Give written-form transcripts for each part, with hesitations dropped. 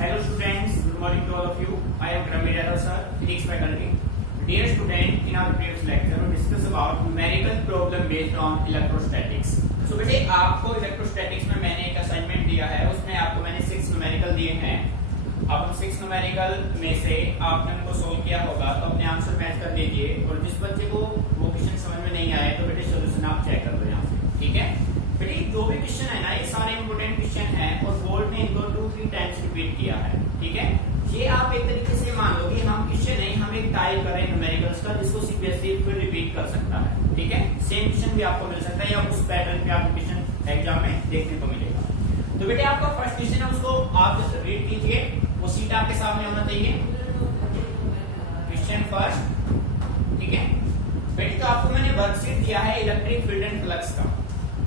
Hello students, good morning to all of you. I am Ramir sir, physics faculty. Dear student, in our previous lecture we discuss about numerical problem based on electrostatics. So बेटे आपको electrostatics में मैंने एक assignment दिया है, उसमें आपको मैंने 6 न्यूमेरिकल दिए हैं. अब उन 6 न्यूमेरिकल में से आपने उनको सोल्व किया होगा तो अपने आंसर मैच कर दीजिए और जिस बच्चे को वो क्वेश्चन समझ में नहीं आए तो बेटे सोल्यूशन आप चेक कर लो यहाँ से. ठीक है बेटे, जो भी क्वेश्चन है ना ये सारे इंपोर्टेंट क्वेश्चन हैं और बोर्ड ने इनको 2-3 टाइम्स रिपीट किया है. ठीक है, ये आप एक तरीके से मान लो कि हम क्वेश्चन नहीं, हम एक टाइप करें न्यूमेरिकल्स का जिसको सीबीएसई फिर रिपीट कर सकता है. ठीक है, सेम क्वेश्चन भी आपको मिल सकता है या उस पैटर्न पे आपको क्वेश्चन एग्जाम में देखने को मिलेगा. तो बेटे आपका फर्स्ट क्वेश्चन है, उसको आप रीड कीजिए, वो सीट आपके सामने होना चाहिए. Question first. ठीक है बेटे, तो आपको मैंने वर्कशीट दिया है इलेक्ट्रिक फील्ड एंड फ्लक्स का,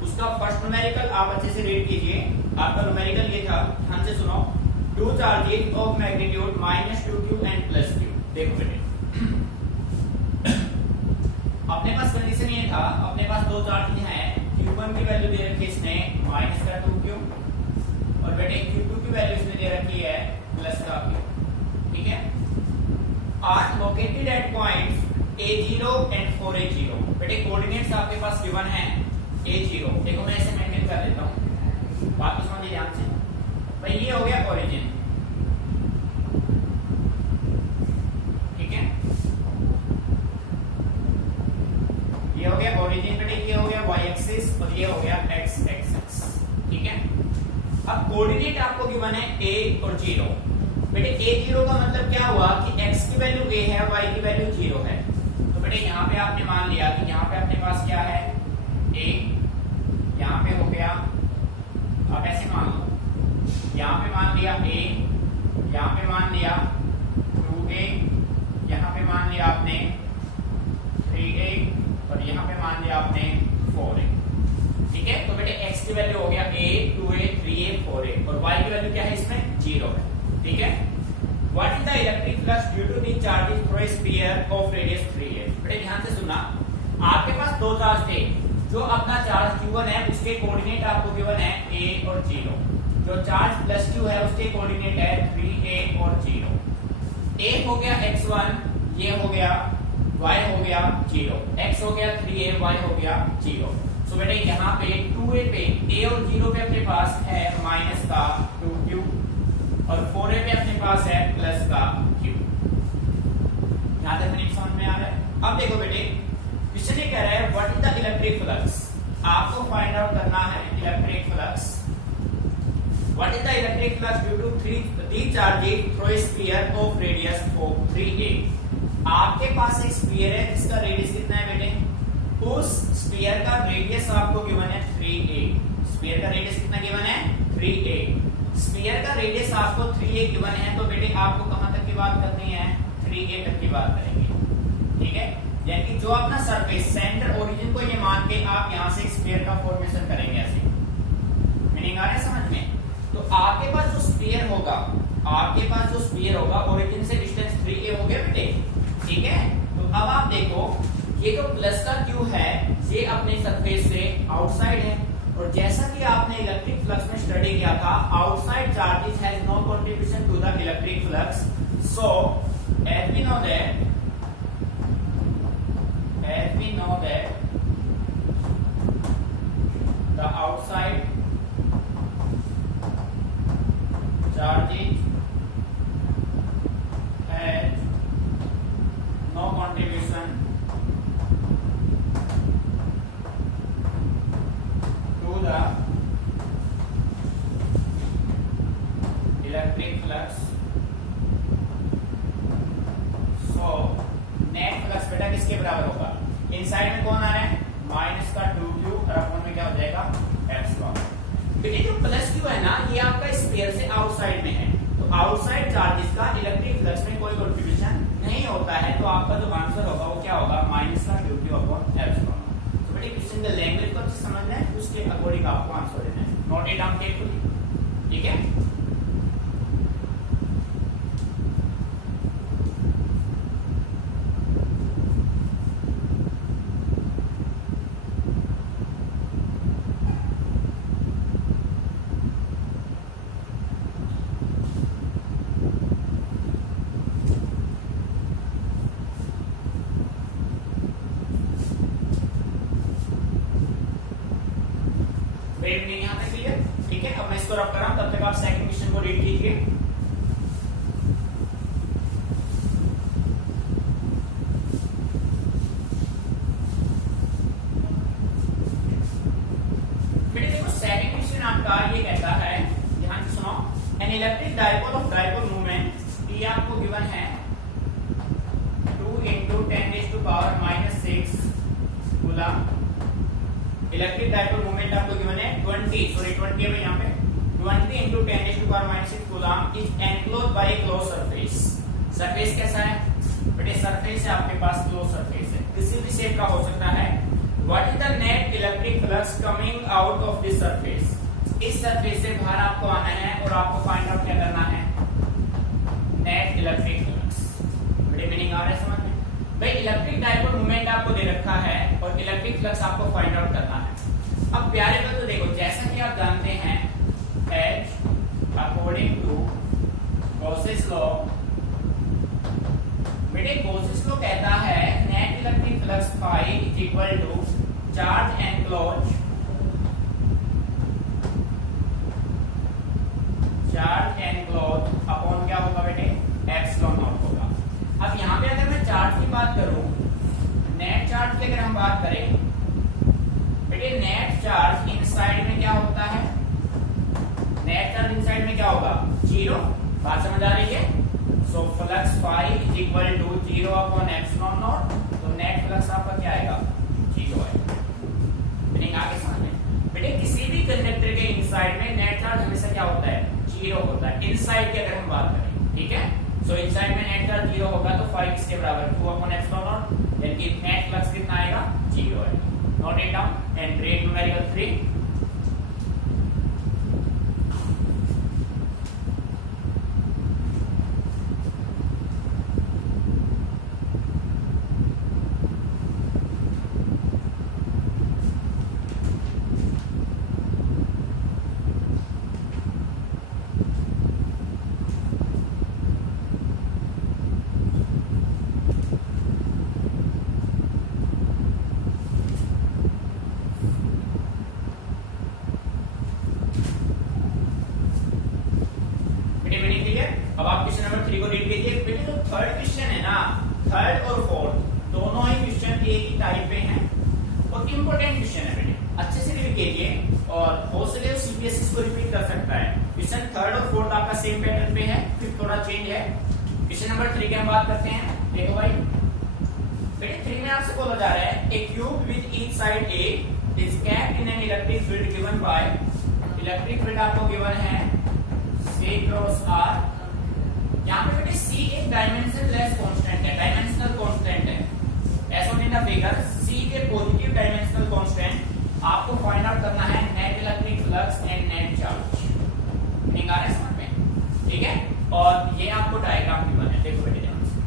उसका फर्स्ट न्यूमेरिकल आप अच्छे से रीड कीजिए. आपका न्यूमेरिकल ये था, ध्यान से सुनो. 2 charges of magnitude -2q and +q. देखो बेटे अपने पास कंडीशन ये था, अपने पास दो चार्ज हैं, q1 की वैल्यू दे रखी है इसने -2q और बेटे q2 की वैल्यू इसने दे रखी है +q. ठीक है, are located at points a0 and 4a0. बेटे कोऑर्डिनेट्स आपके पास गिवन है a0. देखो मैं ऐसे मेंशन कर देता हूं, बात को समझिए ध्यान से. भाई ये हो गया ओरिजिन. ठीक है, ये हो गया ओरिजिन बेटे, ये हो गया y एक्सिस और ये हो गया x एक्सिस. ठीक है, अब कोऑर्डिनेट आपको गिवन है a और 0. बेटे a0 का मतलब क्या हुआ कि x की वैल्यू a है, y की वैल्यू 0 है. तो बेटे यहाँ पे आपने मान लिया कि यहाँ पे अपने पास क्या है a, यहाँ पे हो गया, आप ऐसे मान लो, यहाँ पे मान लिया a, यहाँ पे मान लिया 2a, यहाँ पे मान लिया आपने 3a और यहाँ पे मान लिया आपने 4a. ठीक है, तो बेटे x की वैल्यू हो गया a, 2a, 3a, 4a और y की वैल्यू क्या है इसमें 0 है. ठीक है, what is the electric flux due to the charges through a sphere of radius 3a. बेटे ध्यान से सुनना, आपके पास दो चार्ज थे, जो अपना चार्ज q1 है उसके कोऑर्डिनेट आपको गिवन है a और 0, जो चार्ज +q है उसके कोऑर्डिनेट है 3a और 0. a हो गया x1, ये हो गया y हो गया 0, x हो गया 3a, y हो गया 0. सो बेटे यहाँ पे 2a पे a और 0 पे अपने पास है -2q और 4a पे अपने पास है +q. यहाँ तक मेरी समझ में आ रहा है. अब देखो बेटे क्वेश्चन ये कह रहा है what is the electric flux. आपको फाइंड आउट करना है electric flux. What is the electric flux due to 3 charges through a sphere of radius 3a. आपके पास एक स्फीयर है जिसका रेडियस कितना है बेटे, उस स्फीयर का रेडियस आपको गिवन है 3a. स्फीयर का रेडियस कितना गिवन है 3a. स्फीयर का रेडियस आपको 3a गिवन है, तो बेटे आपको कहां तक की बात करनी है, 3a तक की बात करेंगे. ठीक है, यानी कि जो अपना सरफेस सेंटर ओरिजिन को ये मान के आप यहां से स्फीयर का फॉर्मेशन करेंगे ऐसे. मीनिंग आ रहा है समझ में. तो आपके पास जो स्फीयर होगा, आपके पास जो स्फीयर होगा ओरिजिन से डिस्टेंस 3a हो गया बेटे. ठीक है, तो अब आप देखो ये जो प्लस का q है ये अपने सरफेस से आउटसाइड है, और जैसा कि आपने इलेक्ट्रिक फ्लक्स में स्टडी किया था, outside charges has no contribution to the electric flux. So as we know that the outside charges has no contribution to the electric flux. So net flux बेटा किसके बराबर होगा, इनसाइड में कौन आ रहा है -2q और अपॉन में क्या हो जाएगा एप्सिलॉन. बेटे जो +q है ना ये आपका स्फीयर से आउटसाइड में है, तो आउटसाइड चार्जेस का इलेक्ट्रिक फ्लक्स में कोई कंट्रीब्यूशन नहीं होता है, तो आपका जो आंसर होगा वो क्या होगा -2q अपॉन एप्सिलॉन. तो बेटे क्वेश्चन का लैंग्वेज को समझना है, उसके अकॉर्डिंग आपको आंसर देना है. Note it down carefully. ठीक है, ठीक है, अब मैं इसको रब कर रहा हूं, तब तक आप सेकंड क्वेश्चन को रीड कीजिए। बेटे देखो सेकंड क्वेश्चन आपका ये कहता है, ध्यान से सुनो, an electric dipole of dipole movement ये आपको गिवन है 2 × 10⁻⁻⁶ कूलम। इलेक्ट्रिक डायपोल मोमेंट आपको गिवन है 20 है यहाँ पे 20 × 10⁻⁻�6 coulomb is enclosed bye close surface. Surface कैसा है बेटे? सरफेस है आपके पास, क्लोज सरफेस है, किसी भी शेप का हो सकता है। What is the net electric flux coming out of this surface? इस सरफेस से बाहर आपको आना है और आपको फाइंड आउट क्या करना है? Net electric flux. बेटे मीनिंग आ रहा है समझ में? भाई इलेक्ट्रिक डायपोल मोमेंट आपको दे रखा है और इलेक्ट्रिक फ्लक्स आपको फाइंड आउट करना है। अब प्यारे बच्चों देखो, जैसा कि आप जानते हैं H according to Gauss's law, बेटे गॉसेस लॉ कहता है net electric flux phi is equal to charge enclose upon क्या होगा बेटे? एप्सिलॉन नॉट होगा। अब यहाँ पे अगर मैं चार्ज की बात करूं, नेट चार्ज की अगर हम बात करें बेटे, नेट चार्ज इनसाइड में क्या होता है? नेट चार्ज इनसाइड में क्या होगा? 0। बात समझ आ रही है? So flux phi is equal to 0 upon epsilon naught, तो नेट फ्लक्स आपका क्या आएगा? 0 आएगा। मीनिंग आगे समझ में? बेटे किसी भी कंडक्टर के इनसाइड में नेट चार्ज हमेशा क्या होता है? 0 होता है। इनसाइड की अगर हम बात करें, ठीक है, सो इनसाइड में नेट चार्ज 0 होगा तो फाई किसके बराबर? 2 अपॉन एप्सिलॉन नॉट, यानी कि नेट फ्लक्स कितना आएगा? 0 आएगा। Note it down and read numerical 3। अब आप क्वेश्चन नंबर 3 को रीड कीजिए। बेटे जो थर्ड क्वेश्चन है ना, थर्ड और फोर्थ दोनों ही क्वेश्चन एक ही टाइप पे हैं और इंपॉर्टेंट क्वेश्चन है बेटे, अच्छे से रीड कीजिए और हो सके सीबीएसई इसको रिपीट कर सकता है। क्वेश्चन थर्ड और फोर्थ आपका सेम पैटर्न पे है, फिर थोड़ा चेंज है। क्वेश्चन नंबर 3 की हम बात करते हैं। देखो भाई बेटे 3 में आपसे बोला जा रहा है a cube with each side a is kept in an electric field given by, electric field आपको गिवन है C क्रॉस R। यहाँ पे बेटे C एक डायमेंशनलेस कांस्टेंट है, डायमेंशनल कांस्टेंट है। As shown in the figure C के positive dimensional constant आपको फाइंड आउट करना है net electric flux and net charge. Meaning आ रहा है समझ में? ठीक है, और ये आपको डायग्राम गिवन है, देखो बेटे ध्यान से।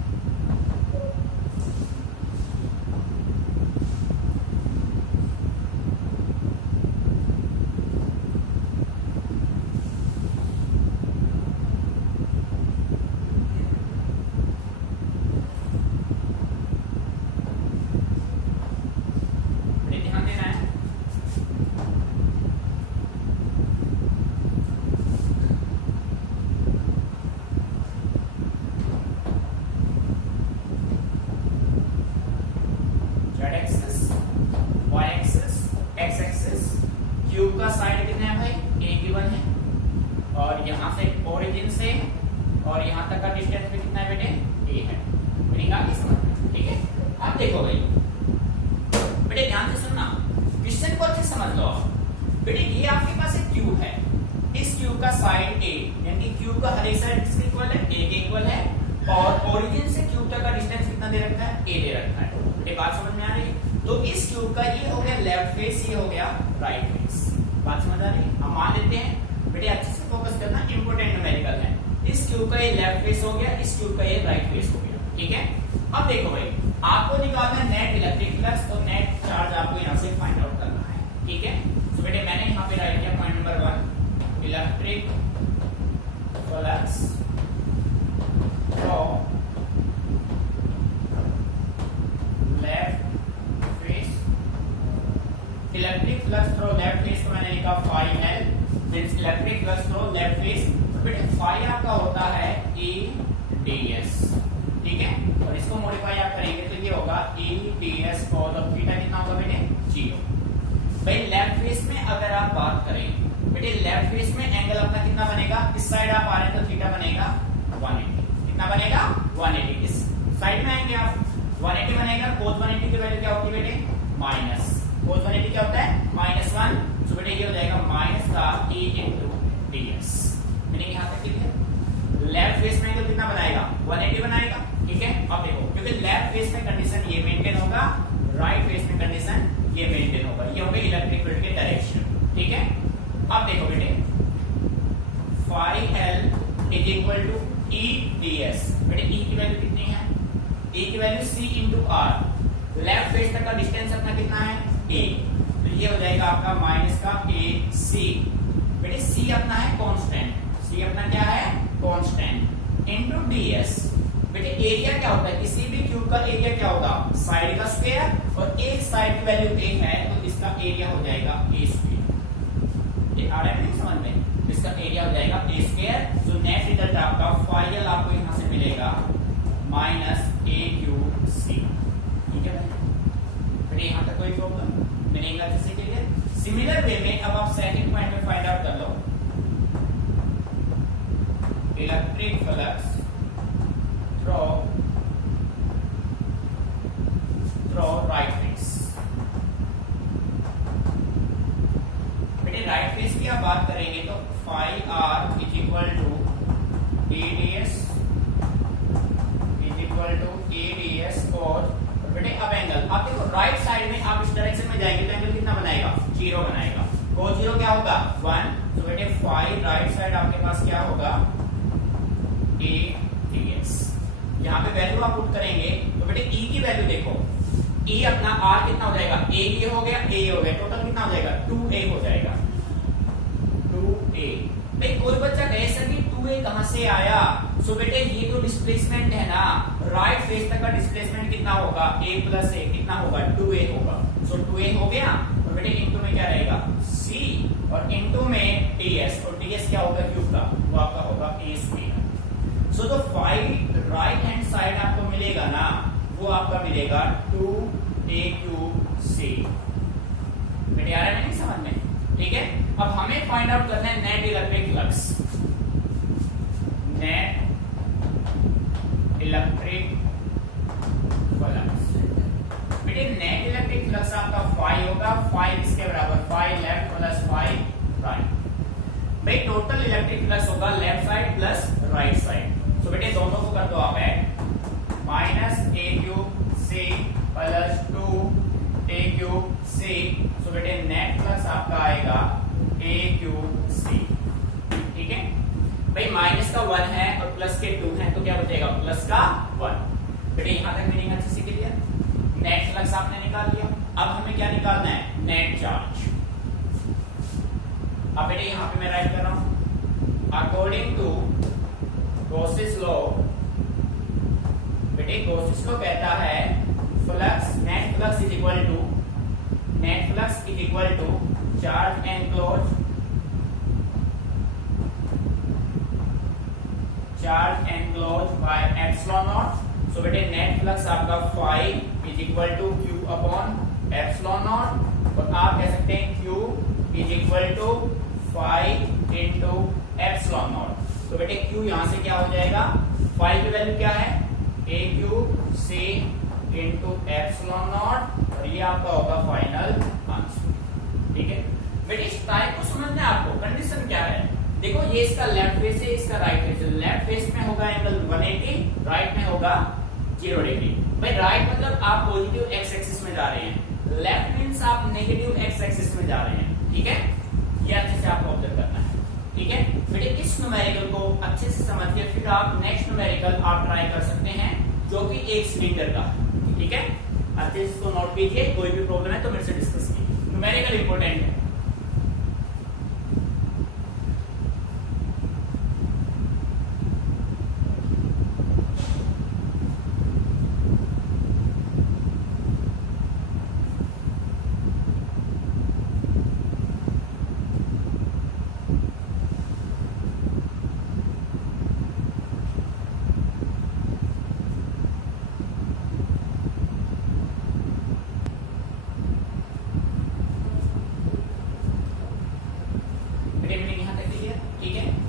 क्यूब का साइड कितना है भाई? ए गिवन है, और यहाँ से ओरिजिन से और यहाँ तक का डिस्टेंस भी कितना है बेटे? ए है। मीनिंग आगे समझ में? ठीक है, अब देखो भाई बेटे ध्यान से सुनना, क्वेश्चन को अच्छे से समझ लो। बेटे ये आपके पास एक क्यूब है, इस क्यूब का साइड ए, यानी कि क्यूब का हर एक साइड किसके इक्वल है? ए के इक्वल है, और ओरिजिन से क्यूब तक का डिस्टेंस कितना दे रखा है? ए दे रखा है। बेटे बात समझ में आ रही है? तो इस क्यूब का ये हो गया लेफ्ट फेस, ये हो गया राइट फेस। बात समझ आ रही है? हम मान लेते हैं बेटे, अच्छे से फोकस करना, इंपॉर्टेंट न्यूमेरिकल है। इस क्यूब का ये लेफ्ट फेस हो गया, इस क्यूब का ये राइट फेस हो गया। ठीक है, अब देखो भाई आपको निकालना है नेट इलेक्ट्रिक फ्लक्स और नेट चार्ज, आपको यहाँ से फाइंड आउट करना है। ठीक है, तो बेटे मैंने यहाँ पे राइट किया point number 1, electric flux from left face, electric flux through left face को मैंने लिखा phi l, means electric flux through left face. बेटे फाई आपका होता है ई डी एस, ठीक है, और इसको मॉडिफाई आप करेंगे तो ये होगा E D S cos of theta कितना होगा बेटे 0। भाई लेफ्ट फेस में अगर आप बात करें बेटे, लेफ्ट फेस में एंगल अपना कितना बनेगा, इस साइड आप आ रहे हैं तो थीटा बनेगा 180, कितना बनेगा 180, इस साइड में आएंगे आप 180 बनेगा। cos 180 की वैल्यू क्या होती है बेटे माइनस, cos 180 क्या होता है -1, तो बेटे ये हो जाएगा माइनस का e into ds। मीनिंग यहां तक ठीक है। लेफ्ट फेस में एंगल कितना बनाएगा 180 बनाएगा, ठीक है। अब देखो क्योंकि लेफ्ट फेस में कंडीशन ये मेंटेन होगा, राइट फेस में कंडीशन ये मेंटेन होगा, ये होगा इलेक्ट्रिक फील्ड के डायरेक्शन, ठीक है। अब देखो बेटे phi l is equal to e ds। बेटे e की वैल्यू कितनी है, e की वैल्यू c into r। लेफ्ट फेस तक का डिस्टेंस अपना कितना है a, तो ये हो जाएगा आपका माइनस का a c। बेटे c अपना है कांस्टेंट, c अपना क्या है कांस्टेंट इनटू ds। बेटे एरिया क्या होता है, किसी भी क्यूब का एरिया क्या होगा साइड का स्क्वायर, और एक साइड की वैल्यू a है तो इसका एरिया हो जाएगा a स्क्वायर। ये आ रहा है नहीं समझ में, इसका एरिया हो जाएगा a स्क्वायर। जो नेट रिजल्ट आपका फाइनल आपको यहां से मिलेगा माइनस a क्यूब c, ठीक है भाई। यहां तक कोई प्रॉब्लम मिलेगा जैसे के लिए। सिमिलर वे में अब आप सेकंड पॉइंट में फाइंड आउट कर लो, electric flux through right face. बेटे राइट फेस की आप बात करेंगे तो phi R is equal to EDS और बेटे अब एंगल आप देखो राइट साइड में आप इस डायरेक्शन में जाएंगे तो एंगल कितना बनाएगा 0 बनाएगा। cos 0 क्या होगा 1, तो बेटे फाई राइट साइड आपके पास क्या होगा a ds। यहाँ पे वैल्यू आप पुट करेंगे तो बेटे e की वैल्यू देखो, e अपना r कितना हो जाएगा a ये हो गया a ये हो गया, टोटल कितना हो जाएगा 2a हो जाएगा 2a। भाई कोई बच्चा कह सके 2a कहां से आया, सो बेटे ये जो डिस्प्लेसमेंट है ना राइट फेस तक का डिस्प्लेसमेंट कितना होगा a प्लस a, कितना होगा 2a होगा। सो 2a हो गया, और बेटे इनटू में क्या रहेगा c, और इनटू में ds, और ds क्या होगा क्यूब का, वो आपका होगा a स्क्वायर। सो जो फाई राइट हैंड साइड आपको मिलेगा ना वो आपका मिलेगा 2a क्यूब c। बेटे आ रहा है नहीं समझ में, ठीक है। अब हमें फाइंड आउट करना है net electric flux, net electric flux. बेटे नेट इलेक्ट्रिक फ्लक्स आपका फाई होगा, फाई किसके बराबर phi left plus phi right. भाई टोटल इलेक्ट्रिक फ्लक्स होगा left side plus right side. So बेटे दोनों को कर दो आप add, minus a cube c plus 2a cube c। So बेटे नेट फ्लक्स आपका आएगा a क्यूब c, ठीक है भाई। माइनस का 1 है और प्लस के 2 है तो क्या बचेगा प्लस का 1। बेटे यहां तक मीनिंग अच्छे से क्लियर। नेट फ्लक्स आपने निकाल लिया, अब हमें क्या निकालना है नेट चार्ज। अब बेटे यहां पे मैं राइट कर रहा हूं अकॉर्डिंग टू गॉसेस लॉ। बेटे गॉसेस लॉ कहता है flux net flux is equal to charge enclose by epsilon naught. So बेटे नेट फ्लक्स आपका phi is equal to Q upon epsilon naught, और आप कह सकते हैं Q is equal to phi into epsilon naught. तो बेटे क्यू यहां से क्या हो जाएगा, फाई की वैल्यू क्या है a cube c into epsilon naught, और ये आपका होगा फाइनल आंसर, ठीक है। बेटे इस टाइप को समझना है आपको, कंडीशन क्या है देखो, ये इसका लेफ्ट फेस है, इसका राइट फेस है। लेफ्ट फेस में होगा एंगल 180, राइट में होगा 0 डिग्री। भाई राइट मतलब आप पॉजिटिव एक्स एक्सिस में जा रहे हैं, लेफ्ट मींस आप नेगेटिव एक्स एक्सिस में जा रहे हैं, ठीक है। ये अच्छे से आपको ऑब्जर्व करना है, ठीक है। बेटे इस न्यूमेरिकल को अच्छे से समझ के फिर आप नेक्स्ट न्यूमेरिकल आप ट्राई कर सकते हैं जो कि एक सिलेंडर का, ठीक है। अच्छे से इसको नोट कीजिए, कोई भी प्रॉब्लम है तो मेरे से डिस्कस कीजिए, न्यूमेरिकल इंपॉर्टेंट है।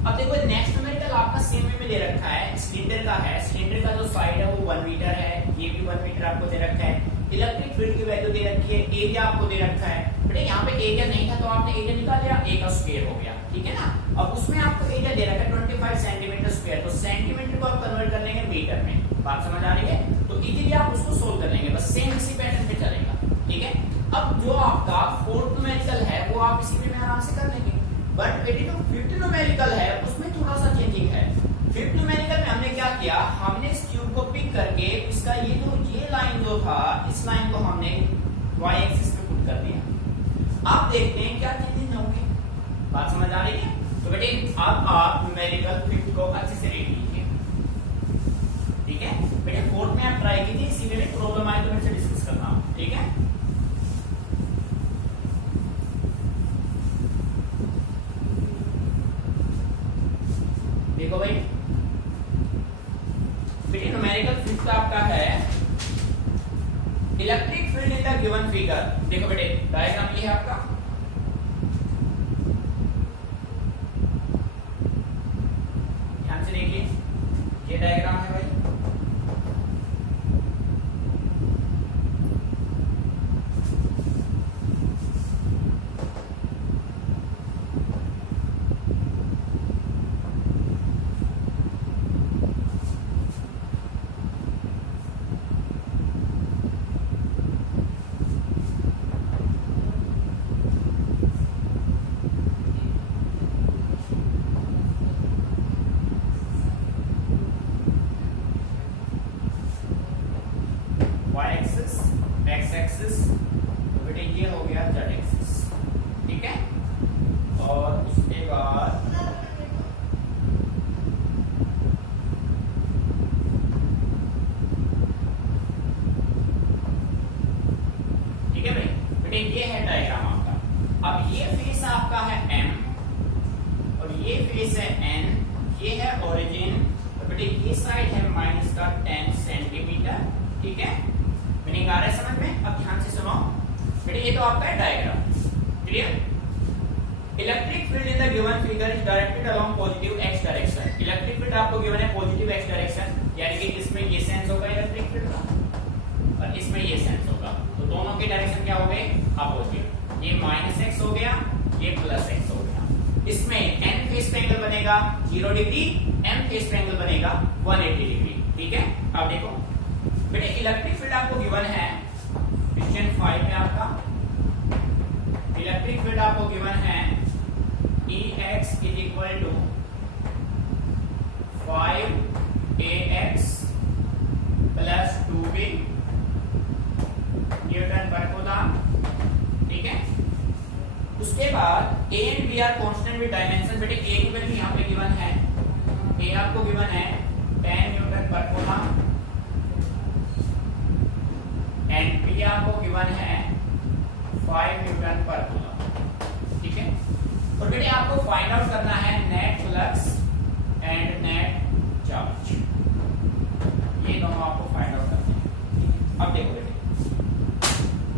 अब देखो नेक्स्ट न्यूमेरिकल आपका सेम में दे रखा है, सिलेंडर का है, सिलेंडर का जो साइड है वो 1 मीटर है, ये भी 1 मीटर आपको दे रखा है। इलेक्ट्रिक फील्ड की वैल्यू दे रखी है, एरिया आपको दे रखा है। बेटे यहाँ पे एरिया नहीं था तो आपने एरिया निकाल लिया, ए का स्क्वायर हो गया, ठीक है ना। अब उसमें आपको एरिया दे रखा है 25 सेंटीमीटर स्क्वायर, तो सेंटीमीटर को आप कन्वर्ट कर लेंगे मीटर में। बात समझ आ रही है? तो इजीली आप उसको सोल्व कर लेंगे, बस सेम इसी पैटर्न पे चलेगा, ठीक है। अब जो आपका फोर्थ न्यूमेरिकल है वो आप इसी में आराम से कर लेंगे, बट बेटे जो फिफ्थ न्यूमेरिकल है उसमें थोड़ा सा चेंजिंग है। फिफ्थ न्यूमेरिकल में हमने क्या किया, हमने इस क्यूब को पिक करके इसका ये लाइन जो था, इस लाइन को हमने y एक्सिस पे पुट कर दिया। आप देखते हैं क्या चेंजेस होंगे, बात समझ आ रही है? तो बेटे अब आप न्यूमेरिकल फिफ्थ को अच्छे से रीड कीजिए, ठीक है। बेटे फोर्थ में आप ट्राई कीजिए, इसी में प्रॉब्लम आए तो मेरे से डिस्कस करना, ठीक है। देखो भाई, बेटे न्यूमेरिकल फिफ्थ आपका है electric field in the given figure. देखो बेटे डायग्राम ये है आपका, ध्यान से देखिए, ये डायग्राम है भाई। y एक्सिस, x एक्सिस, तो बेटे ये हो गया z एक्सिस, ठीक है। और उसके बाद ठीक है भाई, बेटे ये है डायग्राम आपका। अब ये फेस आपका है m और ये फेस है n, ये है ओरिजिन, और बेटे ये साइड है माइनस का 10 सेंटीमीटर, ठीक है। मीनिंग आ रहा है समझ में? अब ध्यान से सुनो बेटे, ये तो आपका है diagram, clear. Electric field in the given figure is directed along positive x direction. Electric field आपको गिवन है पॉजिटिव x डायरेक्शन, यानी कि इसमें ये सेंस होगा इलेक्ट्रिक फील्ड का और इसमें ये सेंस होगा, तो दोनों के डायरेक्शन क्या हो गए, अपोजिट। ये -x हो गया, ये +x हो गया। इसमें n फेस एंगल बनेगा 0 डिग्री, m फेस एंगल बनेगा 180 डिग्री, ठीक है। अब देखो बेटे, इलेक्ट्रिक फील्ड आपको गिवन है क्वेश्चन 5 में आपका, इलेक्ट्रिक फील्ड आपको गिवन है Ex is equal to 5ax plus 2b newton पर कूलम, ठीक है। उसके बाद a and b are constant with dimension. बेटे a की वैल्यू यहाँ पे गिवन है, a आपको गिवन है 10 न्यूटन पर कूलम, एंड बी आपको गिवन है 5 न्यूटन पर कूलम, ठीक है। और बेटे आपको फाइंड आउट करना है net flux and net charge, ये दोनों आपको फाइंड आउट करना है। अब देखो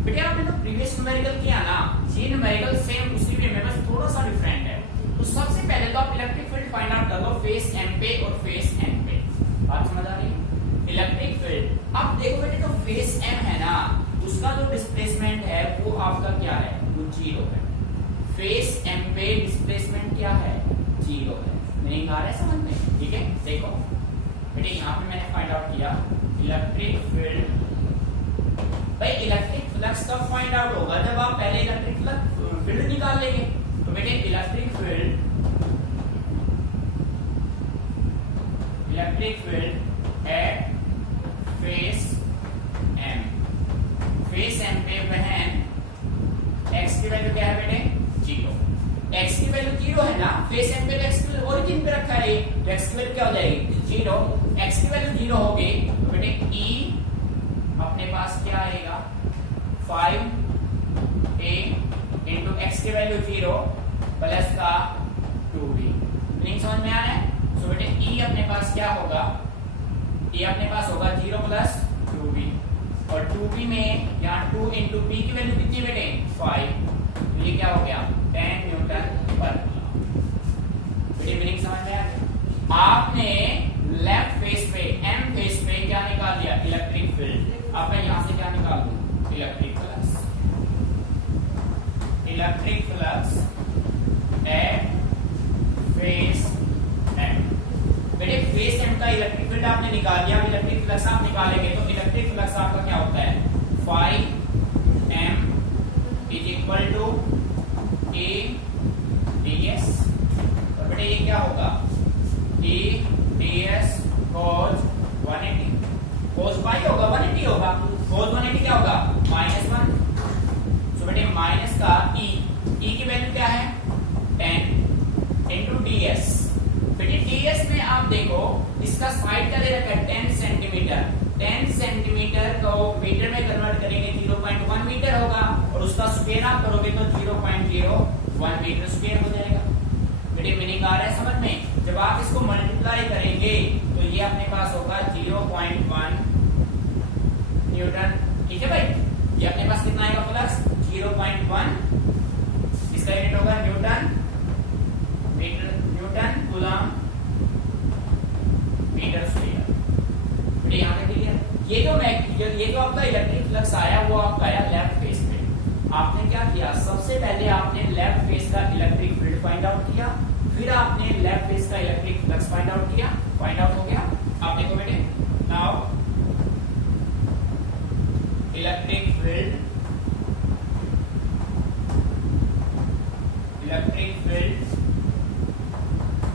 बेटे आपने तो प्रीवियस न्यूमेरिकल किया ना, ये न्यूमेरिकल सेम उसी वे में, बस थोड़ा सा डिफरेंट है। तो सबसे पहले तो आप इलेक्ट्रिक फील्ड फाइंड आउट कर लो फेस m पे और फेस n पे, बात समझ आ रही है? इलेक्ट्रिक फील्ड, अब देखो बेटे जो फेस m है ना, उसका जो डिस्प्लेसमेंट है वो आपका क्या है, वो 0 है। फेस m पे डिस्प्लेसमेंट क्या है, 0 है। मीनिंग आ रहा है समझ में, ठीक है। देखो बेटे यहाँ पे मैंने फाइंड आउट किया इलेक्ट्रिक फील्ड। भाई इलेक्ट्रिक फ्लक्स कब फाइंड आउट होगा, जब आप पहले इलेक्ट्रिक फील्ड निकाल लेंगे। तो बेटे electric field at face m, face m पे बहन x की वैल्यू क्या है बेटे, 0। x की वैल्यू 0 है ना, फेस m पे x की वैल्यू ओरिजिन पे रखा है, तो x की वैल्यू क्या हो जाएगी, 0। x की वैल्यू 0 होगी तो बेटे e अपने पास क्या आएगा, 5a इंटू x की वैल्यू 0 प्लस का 2b। मीनिंग समझ में आ रहा है? तो बेटे e अपने पास क्या होगा, e अपने पास होगा 0 प्लस 2b, और 2b में यहाँ 2 इंटू b की वैल्यू कितनी बेटे, 5, तो ये क्या हो गया 10 न्यूटन पर कूलम। मीनिंग समझ आपने लेफ्ट फेस पे एम फेस पे क्या निकाल लिया, इलेक्ट्रिक फील्ड। अब मैं यहां से क्या निकाल दूं, electric flux. Electric flux at face m. बेटे फेस एम का इलेक्ट्रिक फील्ड आपने निकाल लिया, इलेक्ट्रिक फ्लक्स आप निकालेंगे तो इलेक्ट्रिक फ्लक्स आपका क्या होता है, phi m is equal to e d s. और बेटे ये क्या होगा, e d s cos 180, cos pi होगा 180 होगा, cos 180 क्या होगा, -1। सो बेटे माइनस का e की वैल्यू क्या है 10 इंटू डी एस। बेटे डी एस में आप देखो इसका साइड का ले रखा है 10 सेंटीमीटर। 10 सेंटीमीटर को मीटर में कन्वर्ट करेंगे 0.1 मीटर होगा, और उसका स्क्वायर आप करोगे तो 0.01 मीटर स्क्वायर हो जाएगा। बेटे मीनिंग आ रहा है समझ में, जब आप इसको मल्टीप्लाई करेंगे तो ये अपने पास होगा 0.1 न्यूटन। ठीक है भाई, ये अपने पास कितना आएगा फ्लक्स 0.1, इसका यूनिट होगा newton metre, newton coulomb metre square. बेटे यहाँ पे क्लियर, ये जो आपका इलेक्ट्रिक फ्लक्स आया वो आपका आया लेफ्ट फेस पे। आपने क्या किया, सबसे पहले आपने लेफ्ट फेस का इलेक्ट्रिक फील्ड फाइंड आउट किया, फिर आपने लेफ्ट फेस का इलेक्ट्रिक फ्लक्स फाइंड आउट किया, फाइंड आउट हो गया। आप देखो बेटे, now electric field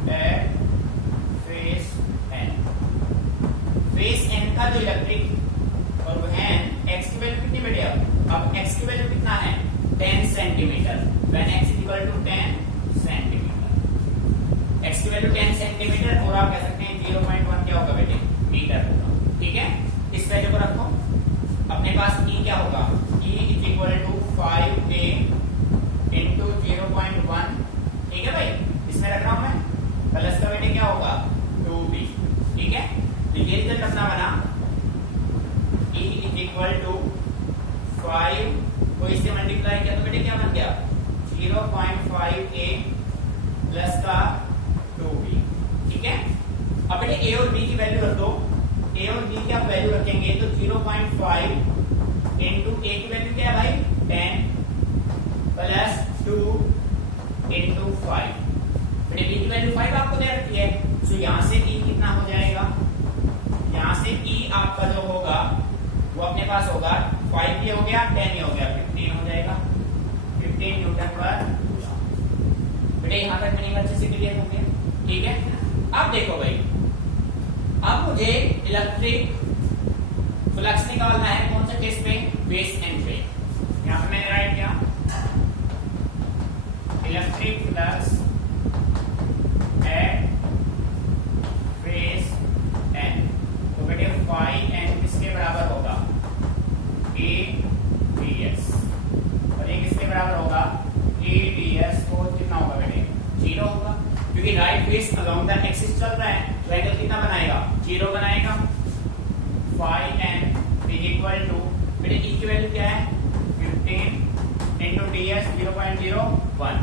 at face N. Face N का जो इलेक्ट्रिक और एन एक्स की वैल्यू कितनी बेटे, अब एक्स की वैल्यू कितना है 10 centimetre, when x is equal to 10 centimetre. X की वैल्यू 10 सेंटीमीटर, और आप कह सकते हैं 0.1 क्या होगा बेटे, मीटर होगा। ठीक है, इस वैल्यू को रखो। अपने पास e क्या होगा, e is equal to 5a into 0.1। ठीक है भाई, इसमें रख रहा हूं मैं, प्लस का बेटे क्या होगा 2b। ठीक है, तो ये रिजल्ट अपना बना, e इज इक्वल टू 5 को इससे मल्टीप्लाई किया तो बेटे क्या बन गया 0.5a प्लस का 2b। ठीक है, अब बेटे a और b की वैल्यू रख दो। a और b की आप वैल्यू रखेंगे तो 0.5 इंटू a की वैल्यू क्या है भाई 10 प्लस 2 इंटू 5। बेटे b की वैल्यू 5 आपको दे रखी है, तो यहां से e कितना हो जाएगा, यहां से e आपका जो होगा वो अपने पास होगा 5 ये हो गया 10 ये हो गया 15 हो जाएगा, 15 न्यूटन पर। बेटे यहां तक मीनिंग अच्छे से क्लियर हो गया। ठीक है, अब देखो भाई, अब मुझे इलेक्ट्रिक फ्लक्स निकालना है कौन से केस पे, बेस एंड पे। यहां पे मैंने राइट किया electric flux at face n. तो बेटे फाई एन किसके बराबर होगा, ए डी एस, और ये किसके बराबर होगा, ए डी एस को कितना होगा बेटे 0 होगा, क्योंकि right face along the axis चल रहा है, तो एंगल कितना बनाएगा 0 बनाएगा। Phi n is equal to, बेटे ई की वैल्यू क्या है 15 इंटू डी एस 0.01।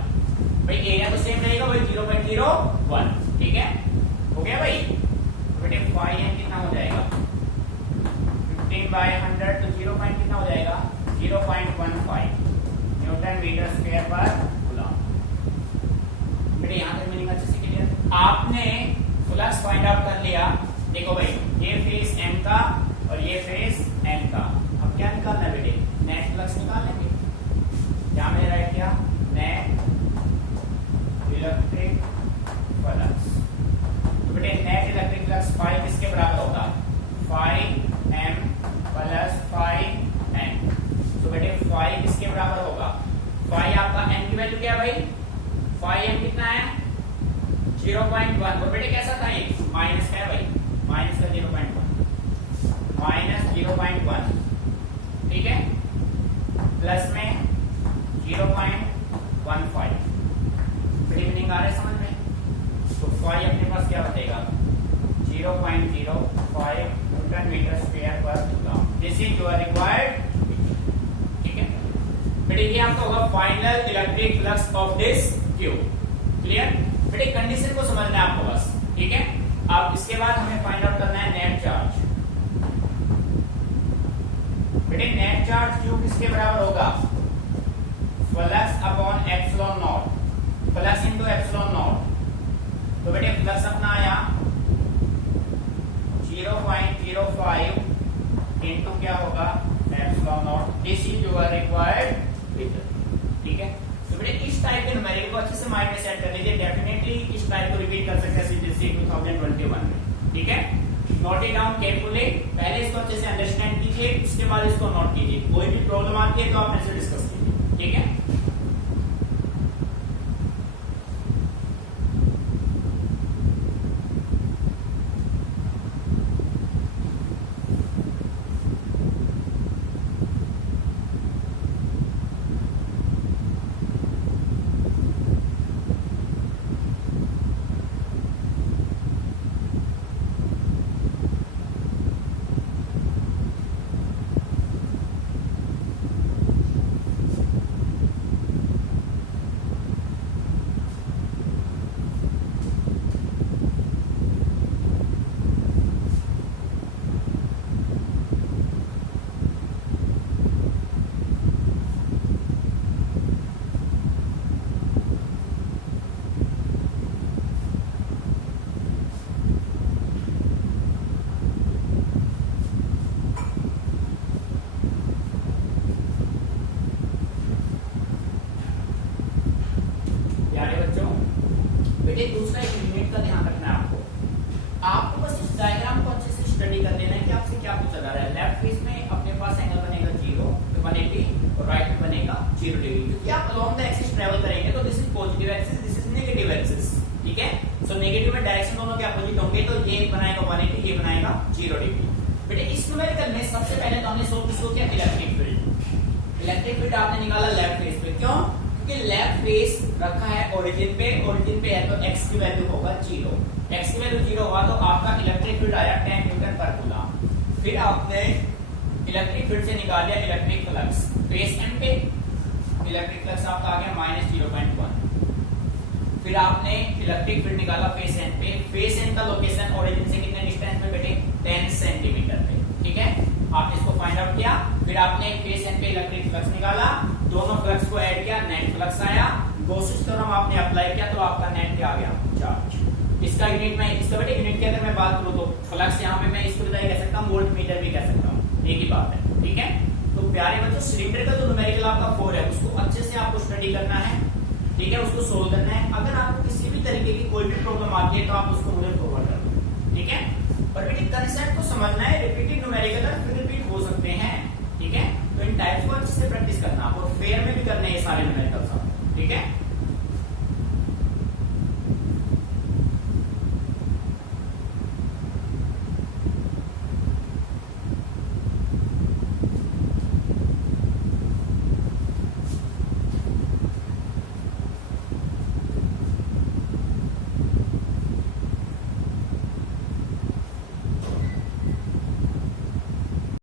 भाई एरिया तो सेम रहेगा, वही 0.01। ठीक है, हो गया भाई। तो बेटे फाई एन कितना हो जाएगा 15/100, तो 0. कितना हो जाएगा 0.15 न्यूटन मीटर स्क्वायर पर कूलम। बेटे यहां तक मीनिंग अच्छे से क्लियर। आपने फ्लक्स फाइंड आउट कर लिया। देखो भाई, ये फेस m का और ये फेस n का, अब क्या निकालना है बेटे, नेट फ्लक्स निकाल लेंगे। क्या मैंने राइट किया, नेट इलेक्ट्रिक फ्लक्स। तो बेटे नेट इलेक्ट्रिक फ्लक्स फाई किसके बराबर होगा, phi m plus phi n। तो बेटे फाई किसके बराबर होगा, फाई आपका n की वैल्यू क्या है भाई, फाई m कितना है 0.1। और बेटे कैसा था ये, माइनस का है भाई, माइनस का 0.1, माइनस 0.1। ठीक है, प्लस में 0.15। बड़ी मीनिंग आ रहा है समझ में। तो फाई अपने पास क्या बचेगा 0.05 न्यूटन मीटर स्क्वायर पर coulomb. This is your required. ठीक है बेटे, ये आपका होगा final electric flux of this tube. Clear बेटे, कंडीशन को समझना है आपको बस। ठीक है, किसके बराबर होगा, flux upon epsilon not, flux into epsilon naught. तो बेटे फ्लक्स अपना आया 0.05 इनटू क्या होगा, epsilon not. This is your required result. ठीक है, तो बेटे इस टाइप के न्यूमेरिकल को अच्छे से माइंड में सेट कर लीजिए। डेफिनेटली इस टाइप को रिपीट कर सकते हैं सीजीसी 2021 में। ठीक है, नोट इट डाउन केयरफुली, पहले इसको अच्छे से अंडरस्टैंड कीजिए, उसके बाद इसको नोट कीजिए। कोई भी प्रॉब्लम आती है तो आप मेरे से डिस्कस कीजिए। ठीक है, बेटे दूसरा एक यूनिट का ध्यान रखना है आपको। आपको बस इस डायग्राम को अच्छे से स्टडी कर लेना है कि आपसे क्या पूछा जा रहा है। लेफ्ट फेस में अपने पास एंगल बनेगा 0 180 और राइट में बनेगा 0 डिग्री। क्योंकि आप अलोंग द एक्सिस ट्रेवल करेंगे तो this is positive axis, this is negative axis. ठीक है, सो नेगेटिव में डायरेक्शन दोनों के अपोजिट होंगे, तो ये बनाएगा 180, ये बनाएगा 0 डिग्री। बेटे इस न्यूमेरिकल में सबसे पहले तो हमने सोल्व किसको किया, इलेक्ट्रिक फील्ड। इलेक्ट्रिक फील्ड आपने निकाला लेफ्ट फेस पे, क्यों, क्योंकि लेफ्ट फेस रखा है ओरिजिन पे, ओरिजिन पे है तो x की वैल्यू होगा 0, x की वैल्यू 0 हुआ तो आपका इलेक्ट्रिक फील्ड आया 10 न्यूटन पर कूलम। फिर आपने इलेक्ट्रिक फील्ड से निकाल लिया इलेक्ट्रिक फ्लक्स, फेस एन पे इलेक्ट्रिक फ्लक्स आपका आ गया -0.1। फिर आपने इलेक्ट्रिक फील्ड निकाला फेस एन पे, फेस एन का लोकेशन ओरिजिन से कितने डिस्टेंस पे बेटे, 10 सेंटीमीटर पे। ठीक है, आपने इसको फाइंड आउट किया। फिर आपने फेस एन पे इलेक्ट्रिक फ्लक्स निकाला, दोनों फ्लक्स को ऐड किया, नेट फ्लक्स आया, गॉसियन थ्योरम आपने अप्लाई किया तो आपका नेट क्या आ गया, चार्ज। इसका यूनिट में, इसका बेटे यूनिट की अगर मैं बात करूं तो फ्लक्स यहाँ पे मैं इसको कह सकता हूँ वोल्ट मीटर भी कह सकता हूँ, एक ही बात है। ठीक है, तो प्यारे बच्चों सिलेंडर का जो न्यूमेरिकल आपका 4 है उसको अच्छे से आपको स्टडी करना है। ठीक है, उसको सोल्व करना है। अगर आपको किसी भी तरीके की कोई भी प्रॉब्लम आती है तो आप उसको मुझे फॉरवर्ड कर दो। ठीक है, पर बेटे कंसेप्ट को समझना है, रिपीटेड न्यूमेरिकल फिर रिपीट हो सकते हैं। ठीक है, तो इन टाइप्स को अच्छे से प्रैक्टिस करना और फेयर में भी करना है ये सारे न्यूमेरिकल्स। ठीक है।